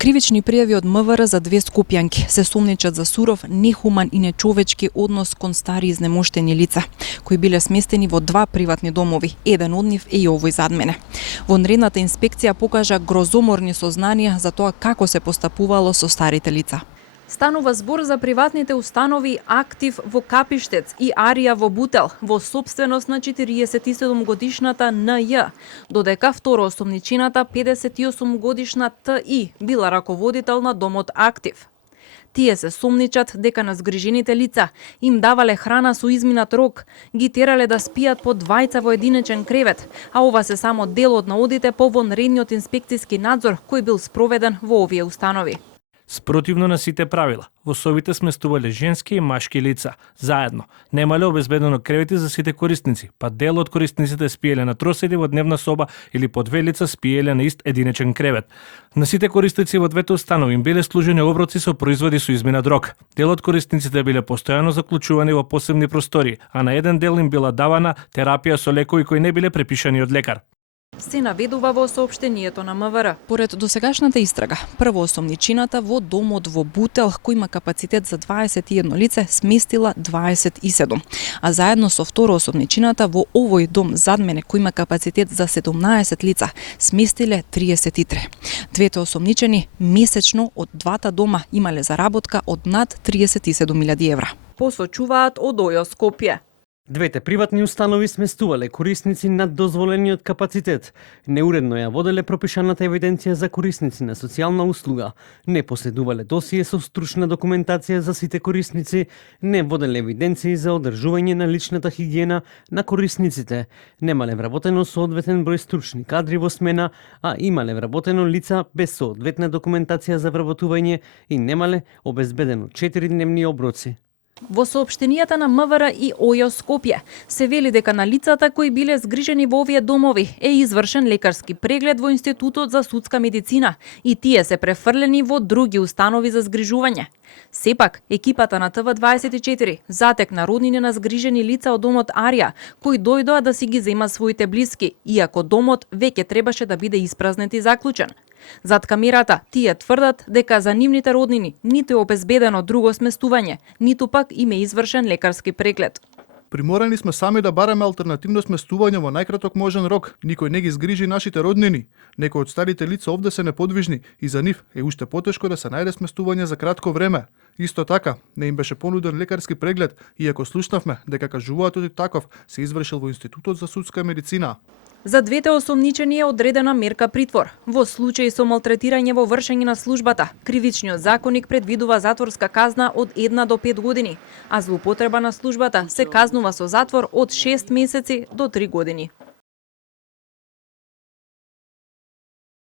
Кривични пријави од МВР за 2 скопјанки се сумничат за суров, нехуман и нечовечки однос кон стари изнемоштени лица, кои биле сместени во 2 приватни домови. Еден од нив е и овој зад мене. Вонредната инспекција покажа грозоморни сознанија за тоа како се постапувало со старите лица. Станува збор за приватните установи Актив во Капиштец и Арија во Бутел, во собственост на 47-годишната Н.Ј., додека второосомничената 58-годишна Т.И. била раководител на домот Актив. Тие се сумничат дека на згрижените лица им давале храна со изминат рок, ги терале да спијат по двајца во единечен кревет, а ова се само дел од наодите по вонредниот инспекцијски надзор кој бил спроведен во овие установи. Спротивно на сите правила, во собите сместувале женски и машки лица, заедно. Немале обезбедено кревети за сите корисници, па дел од корисниците спиеле на троседи во дневна соба или по 2 лица спиеле на ист единечен кревет. На сите корисници во двете установи им биле служени оброци со производи со изминат рок. Дел од корисниците биле постојано заклучувани во посебни простории, а на еден дел им била давана терапија со лекови кои не биле препишани од лекар. Се наведува во соопштението на МВР. Поред досегашната истрага, првоосомничената во домот во Бутел, кој има капацитет за 21 лице, сместила 27, а заедно со второосомничената во овој дом зад мене, кој има капацитет за 17 лица, сместиле 33. Двете осомничени месечно од двата дома имале заработка од над 37.000 евра. Посочуваат од ОЈО Скопје. Двете приватни установи сместувале корисници над дозволениот капацитет, неуредно ја воделе пропишаната евиденција за корисници на социјална услуга, не последувале досие со стручна документација за сите корисници, не воделе евиденции за одржување на личната хигиена на корисниците, немале вработено соодветен број стручни кадри во смена, а имале вработено лица без соодветна документација за вработување и немале обезбедено 4-дневни оброци. Во соопштенијата на МВР и ОЈО Скопје се вели дека на лицата кои биле згрижени во овие домови е извршен лекарски преглед во Институтот за судска медицина и тие се префрлени во други установи за згрижување. Сепак, екипата на ТВ24 затекна роднини на згрижени лица од домот Арија, кои дојдоа да си ги земат своите блиски, иако домот веќе требаше да биде испразнет и заклучен. Зад камерата, тие тврдат дека за нивните роднини ниту е обезбедено друго сместување, ниту пак им е извршен лекарски преглед. Приморани сме сами да бараме алтернативно сместување во најкраток можен рок. Никој не ги згрижи нашите роднини. Некои од старите лица овде се неподвижни и за нив е уште потешко да се најде сместување за кратко време. Исто така, не им беше понуден лекарски преглед, иако слушнавме дека кажуваатот таков се извршил во Институтот за судска медицина. За двете осомничени е одредена мерка притвор. Во случај со малтретирање во вршење на службата, кривичниот законник предвидува затворска казна од 1 до 5 години, а злоупотреба на службата се казнува со затвор од 6 месеци до 3 години.